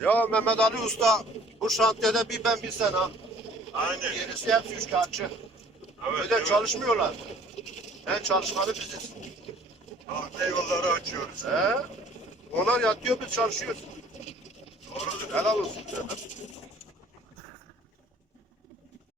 Ya Mehmet Ali Usta bu şantiyede bir ben bir sen ha. Aynen. Gerisi hepsi üçkağıtçı. Evet, de evet. çalışmıyorlar. En çalışkanı biziz. Tahta yolları açıyoruz. He? Onlar yatıyor biz çalışıyoruz. Doğrudur. Helal olsun. sana.